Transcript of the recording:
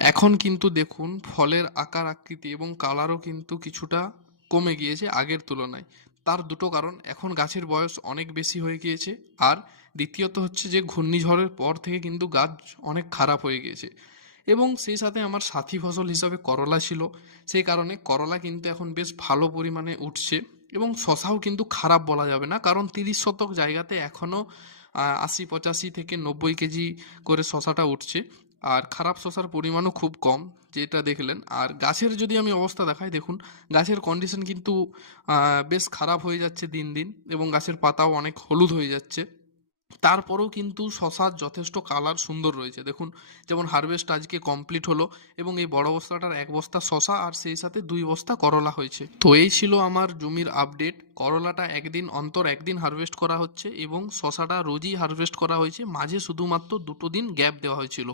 এখন কিন্তু দেখুন ফলের আকার আকৃতি এবং কালারও কিন্তু কিছুটা কমে গিয়েছে আগের তুলনায়। তার দুটো কারণ, এখন গাছের বয়স অনেক বেশি হয়ে গিয়েছে, আর দ্বিতীয়ত হচ্ছে যে ঘূর্ণিঝড়ের পর থেকে কিন্তু গাছ অনেক খারাপ হয়ে গিয়েছে। এবং সেই সাথে আমার সাথী ফসল হিসাবে করলা ছিল, সেই কারণে করলা কিন্তু এখন বেশ ভালো পরিমাণে উঠছে। এবং শশাও কিন্তু খারাপ বলা যাবে না, কারণ 30 শতক জায়গাতে এখনও 80 85 থেকে 90 কেজি করে শশাটা উঠছে। আর খারাপ শশার পরিমাণও খুব কম, যেটা দেখলেন। আর গাছের যদি আমি অবস্থা দেখাই, দেখুন গাছের কন্ডিশন কিন্তু বেশ খারাপ হয়ে যাচ্ছে দিন দিন, এবং গাছের পাতাও অনেক হলুদ হয়ে যাচ্ছে। তারপরেও কিন্তু শশার যথেষ্ট কালার সুন্দর রয়েছে দেখুন। যেমন হারভেস্ট আজকে কমপ্লিট হলো, এবং এই বড় বস্তাটার 1 বস্তা শশা আর সেই সাথে 2 বস্তা করলা হয়েছে। তো এই ছিল আমার জমির আপডেট। করলাটা একদিন অন্তর একদিন হারভেস্ট করা হচ্ছে, এবং শশাটা রোজই হারভেস্ট করা হয়েছে, মাঝে শুধুমাত্র 2 দিন গ্যাপ দেওয়া হয়েছিল।